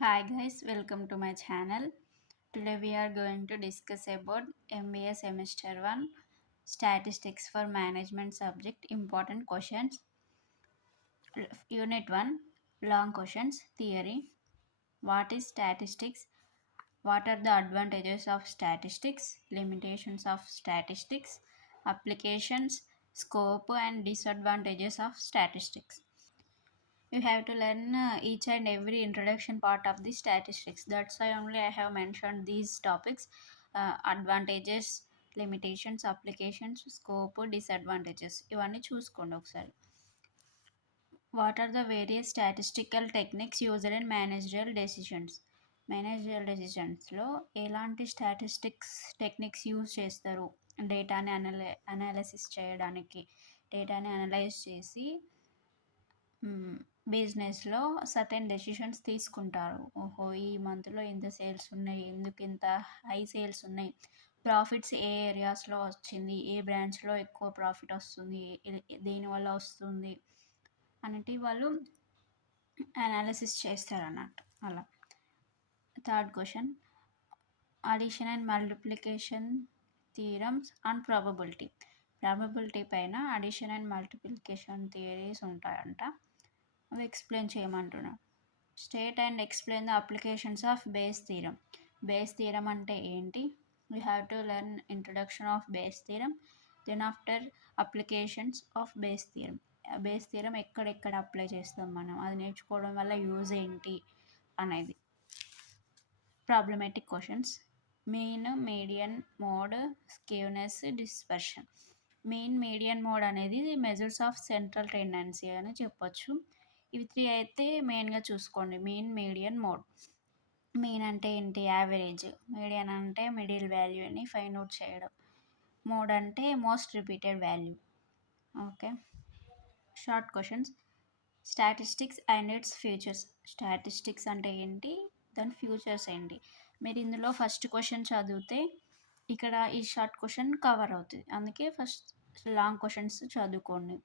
Hi guys, welcome to my channel. Today we are going to discuss about MBA Semester 1 Statistics for Management subject important questions. Unit 1 Long questions theory. What is statistics? What are the advantages of statistics, limitations of statistics, applications, scope and disadvantages of statistics? You have to learn each and every introduction part of the statistics. That's why only I have mentioned these topics: advantages, limitations, applications, scope, disadvantages. ఇవన్నీ చూసుకోండి ఒకసారి. What are the various statistical techniques used in managerial decisions? Managerial డెసిషన్స్లో ఎలాంటి statistics techniques use చేస్తారు? డేటాని analysis చేయడానికి, డేటాని analyse చేసి బిజినెస్లో సర్టెన్ డెసిషన్స్ తీసుకుంటారు. ఓహో, ఈ మంత్లో ఇంత సేల్స్ ఉన్నాయి, ఎందుకు ఇంత హై సేల్స్ ఉన్నాయి, ప్రాఫిట్స్ ఏ ఏరియాస్లో వచ్చింది, ఏ బ్రాంచ్లో ఎక్కువ ప్రాఫిట్ వస్తుంది, దేనివల్ల వస్తుంది అనేటివి వాళ్ళు అనాలిసిస్ చేస్తారు అన్నట్టు. అలా. Third question, addition and multiplication theorems and probability. Probability పైన అడిషన్ అండ్ మల్టిప్లికేషన్ థియరీస్ ఉంటాయంట. అవి ఎక్స్ప్లెయిన్ చేయమంటున్నాను. State and explain the applications of Bayes theorem. Bayes theorem అంటే ఏంటి? We have to learn introduction of Bayes theorem, then after applications of Bayes theorem. Bayes theorem ఎక్కడెక్కడ apply చేస్తాం మనం, అది నేర్చుకోవడం వల్ల యూజ్ ఏంటి అనేది. Problematic questions. Mean, median, mode, skewness, dispersion. Mean, median, mode అనేది మెజర్స్ ఆఫ్ సెంట్రల్ టెండెన్సీ అని చెప్పొచ్చు. ఇవి 3 అయితే మెయిన్గా చూసుకోండి: మీన్, మీడియన్, మోడ్. మీన్ అంటే ఏంటి? యావరేజ్. మీడియన్ అంటే మిడిల్ వాల్యూని ఫైండ్ అవుట్ చేయడం. మోడ్ అంటే most repeated value. Okay. Short questions. Statistics and it's futures. Statistics అంటే ఏంటి, దాని ఫ్యూచర్స్ ఏంటి? మీరు ఇందులో ఫస్ట్ క్వశ్చన్ చదివితే ఇక్కడ ఈ షార్ట్ క్వశ్చన్ కవర్ అవుతుంది. అందుకే ఫస్ట్ లాంగ్ క్వశ్చన్స్ చదువుకోండి.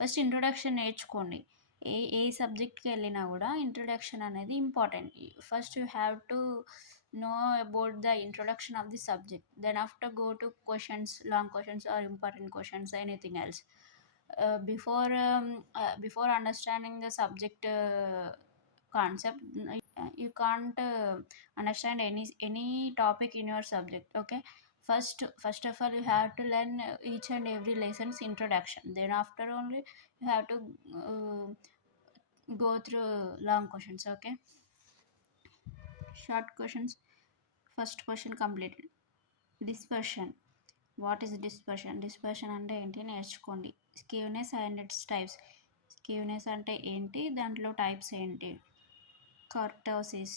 ఫస్ట్ ఇంట్రొడక్షన్ నేర్చుకోండి. ఏ సబ్జెక్ట్కి వెళ్ళినా కూడా ఇంట్రొడక్షన్ అనేది important. First you have to know about the introduction of the subject, then after go to questions, long questions or important questions, anything else. Before understanding the subject concept, you can't understand any topic in your subject. Okay, first of all you have to learn each and every lesson's introduction, then after only you have to go through long questions. Okay. Short questions. First question completed. Dispersion. What is dispersion? Dispersion అంటే ఏంటి నేర్చుకోండి. Skewness and its types. Skewness అంటే ఏంటి, దాంట్లో types ఏంటి? Kurtosis.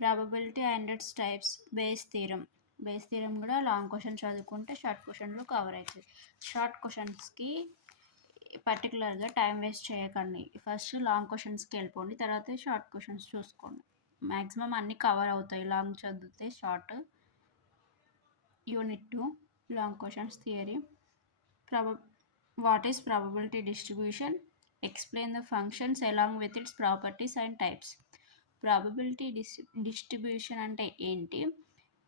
Probability and its types. Bayes theorem. Bayes theorem కూడా long question చదువుకుంటే short క్వశ్చన్లో కవర్ అవుతుంది. షార్ట్ క్వశ్చన్స్కి పర్టికులర్గా టైం వేస్ట్ చేయకండి. ఫస్ట్ లాంగ్ క్వశ్చన్స్కి వెళ్ళిపోండి, తర్వాత షార్ట్ క్వశ్చన్స్ చూసుకోండి. మ్యాక్సిమం అన్నీ కవర్ అవుతాయి లాంగ్ చదివితే. Short. Unit 2 long questions theory. What is probability distribution? Explain the functions along with its properties and types. Probability distribution అంటే ఏంటి,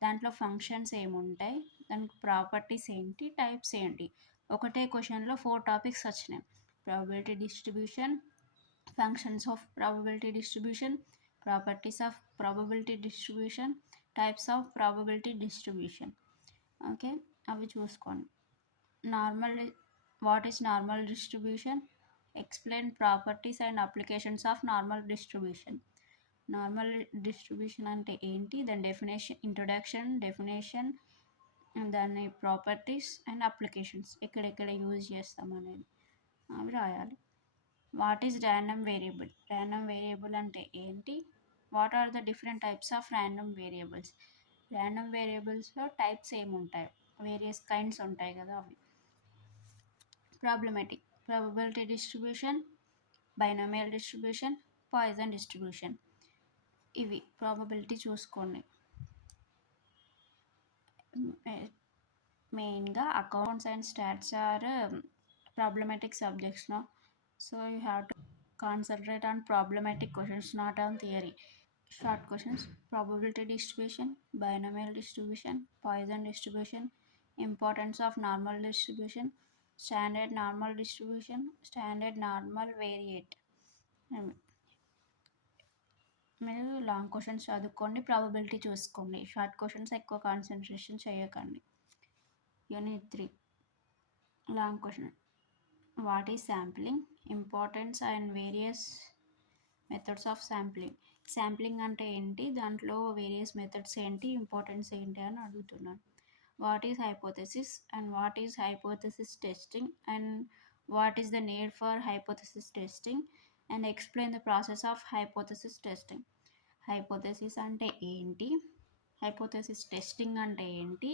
దాంట్లో ఫంక్షన్స్ ఏముంటాయి, దానికి ప్రాపర్టీస్ ఏంటి, టైప్స్ ఏంటి? ఒకటే క్వశ్చన్లో 4 టాపిక్స్ వచ్చినాయి: probability distribution, functions of probability distribution, properties of probability distribution, types of probability distribution. Okay, అవి చూసుకోండి. Normal. What is normal distribution? Explain properties and applications of normal distribution. Normal distribution అంటే ఏంటి, దాని definition, introduction, definition, దాని properties and applications, ఎక్కడెక్కడ use చేస్తాం అనేది అవి రాయాలి. What is random variable? Random variable అంటే ఏంటి? What are the different types of random variables? Random వేరియబుల్స్లో టైప్స్ ఏముంటాయి, వేరియస్ కైండ్స్ ఉంటాయి కదా అవి. Problematic. Probability distribution, binomial distribution, Poisson distribution. ఇవి ప్రాబబిలిటీ చూసుకోండి. మెయిన్గా accounts and stats are problematic subjects. So you have to concentrate on problematic questions, not on theory. Short questions: probability distribution, binomial distribution, Poisson distribution, importance of normal distribution, standard normal distribution, standard normal variate. మీరు long questions చదువుకోండి, probability చూసుకోండి. Short questions ఎక్కువ concentration చేయకండి. Unit 3 long question: what is sampling, importance and various methods of sampling. Sampling అంటే ఏంటి, దాంట్లో various methods ఏంటి, importance ఏంటి అని అడుగుతున్నాను. What is hypothesis and what is hypothesis testing and what is the need for hypothesis testing and explain the process of hypothesis testing. Hypothesis అంటే ఏంటి, hypothesis testing అంటే ఏంటి,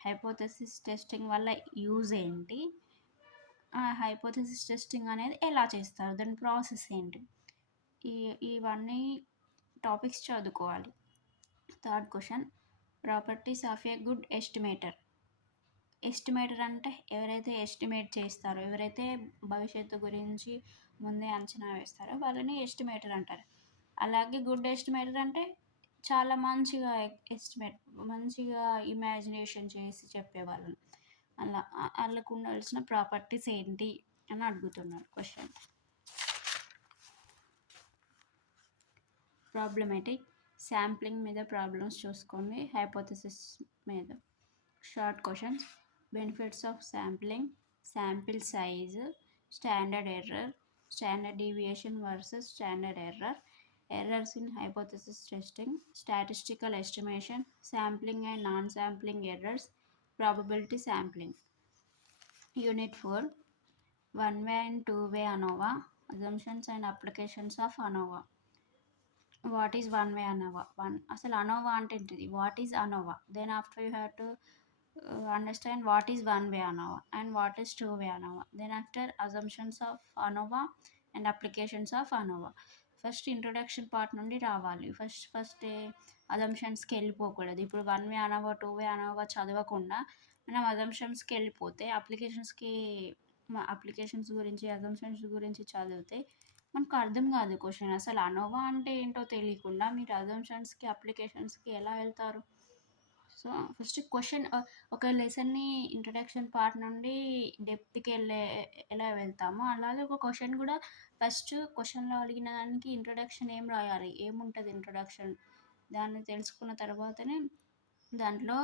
హైపోథెసిస్ టెస్టింగ్ వల్ల use ఏంటి, హైపోథెసిస్ టెస్టింగ్ అనేది ఎలా చేస్తారు, దాని ప్రాసెస్ ఏంటి, ఇవన్నీ టాపిక్స్ చదువుకోవాలి. Third question: properties of a good estimator. Estimator అంటే ఎవరైతే ఎస్టిమేట్ చేస్తారో, ఎవరైతే భవిష్యత్తు గురించి ముందే అంచనా వేస్తారో వాళ్ళని ఎస్టిమేటర్ అంటారు. అలాగే గుడ్ ఎస్టిమేటర్ అంటే చాలా మంచిగా ఎస్టిమేట్, మంచిగా ఇమాజినేషన్ చేసి చెప్పేవాళ్ళని. వాళ్ళకు ఉండాల్సిన ప్రాపర్టీస్ ఏంటి అని అడుగుతున్నారు క్వశ్చన్. ప్రాబ్లమేటిక్: శాంప్లింగ్ మీద ప్రాబ్లమ్స్ చూసుకోండి, హైపోథెసిస్ మీద. Short questions: benefits of sampling, sample size, standard error, standard deviation versus standard error, errors in hypothesis testing, statistical estimation, sampling and non sampling errors, probability sampling. Unit 4 one way and two way ANOVA, assumptions and applications of ANOVA. What is one way ANOVA, అసలు ANOVA అంటే ఏంటిది, what is ANOVA, then after you have to understand what is one way ANOVA and what is two way ANOVA, then after assumptions of ANOVA and applications of ANOVA. First introduction part నుండి రావాలి. First అజంప్షన్స్కి వెళ్ళిపోకూడదు. ఇప్పుడు one way ANOVA two way అనోవా చదవకుండా మనం అజంప్షన్స్కి వెళ్ళిపోతే applications గురించి assumptions గురించి చదివితే మనకు అర్థం కాదు క్వశ్చన్. అసలు అనోవా అంటే ఏంటో తెలియకుండా మీరు అజంప్షన్స్కి అప్లికేషన్స్కి ఎలా వెళ్తారు? సో ఫస్ట్ క్వశ్చన్, ఒక లెసన్ని ఇంట్రడక్షన్ పార్ట్ నుండి డెప్త్కి ఎలా వెళ్తామో అలాగే ఒక క్వశ్చన్ కూడా ఫస్ట్ క్వశ్చన్లో అడిగిన దానికి ఇంట్రడక్షన్ ఏం రాయాలి, ఏముంటుంది ఇంట్రడక్షన్, దాన్ని తెలుసుకున్న తర్వాతనే దాంట్లో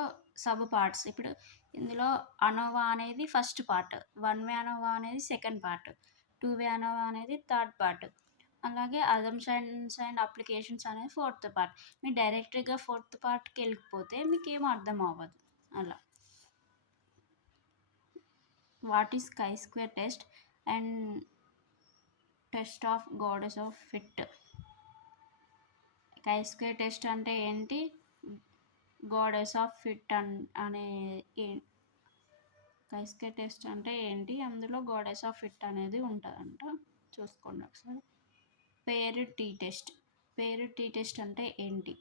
సబ్ పార్ట్స్. ఇప్పుడు ఇందులో అనోవా అనేది ఫస్ట్ పార్ట్, వన్ వే అనోవా అనేది సెకండ్ పార్ట్, టూ వే అనోవా అనేది థర్డ్ పార్ట్, అలాగే అజంప్షన్స్ అండ్ అప్లికేషన్స్ అనేది ఫోర్త్ పార్ట్. మీరు డైరెక్ట్గా ఫోర్త్ పార్ట్కి వెళ్ళిపోతే మీకు ఏం అర్థం అవ్వదు. అలా వాట్ ఈస్ కై square test and test of goddess of fit. కై స్క్వేర్ టెస్ట్ అంటే ఏంటి, గాడెస్ ఆఫ్ ఫిట్ అనే కై స్క్వేర్ టెస్ట్ అంటే ఏంటి, అందులో గాడెస్ ఆఫ్ ఫిట్ అనేది ఉంటుందంట, చూసుకోండి ఒకసారి. పేరు టీ టెస్ట్. పేరు టీ టెస్ట్ అంటే ఏంటి,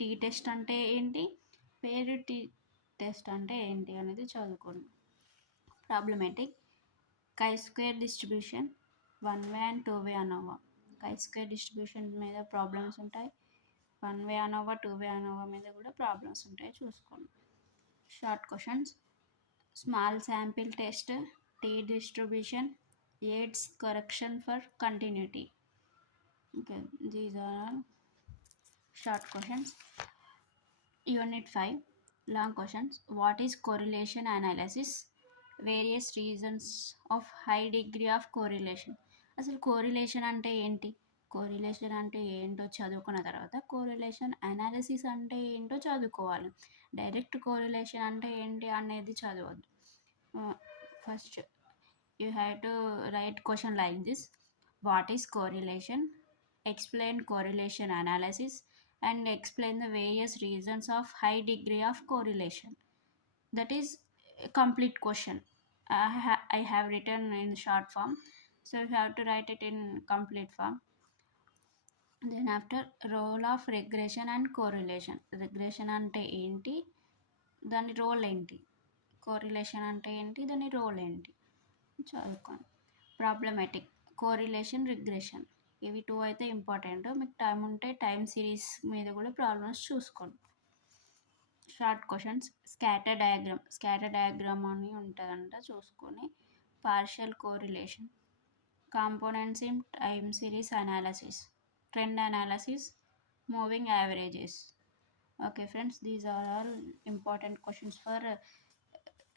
టీ టెస్ట్ అంటే ఏంటి, పేరు టీ టెస్ట్ అంటే ఏంటి అనేది చదువుకోండి. Problematic: chi square distribution, one way and two way ANOVA. Chi square distribution మీద ప్రాబ్లమ్స్ ఉంటాయి, one way ANOVA two way ANOVA మీద కూడా ప్రాబ్లమ్స్ ఉంటాయి, చూసుకోండి. Short questions: small sample test, t distribution, Yates correction for continuity. Okay, these are all short questions. Unit 5 long questions. What is correlation analysis? Various reasons of high degree of correlation. అసలు correlation అంటే ఏంటి, correlation అంటే ఏంటో చదువుకున్న తర్వాత correlation analysis అంటే ఏంటో చదువుకోవాలి. డైరెక్ట్ కోరిలేషన్ అంటే ఏంటి అనేది చదవద్దు. First you have to write question like this: what is correlation, explain correlation analysis and explain the various reasons of high degree of correlation. That is a complete question. I have written in short form, so you have to write it in complete form. Then after, role of regression and correlation. Regression అంటే ఏంటి, దాని role ఏంటి, correlation అంటే ఏంటి, దాని role ఏంటి చదువుకోండి. Problematic: correlation, regression. ఇవి 2 అయితే ఇంపార్టెంట్. మీకు టైం ఉంటే టైం సిరీస్ మీద కూడా ప్రాబ్లమ్స్ చూసుకోండి. Short questions. స్కాటర్ డయాగ్రామ్ అని ఉంటుందంట, చూసుకొని partial correlation, components in time series analysis, trend analysis, moving averages. Okay friends, these are all important questions for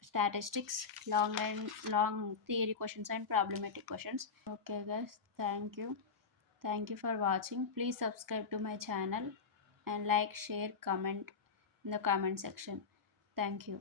statistics, long theory questions and problematic questions. Okay guys, thank you for watching. Please subscribe to my channel and like, share, comment in the comment section. Thank you.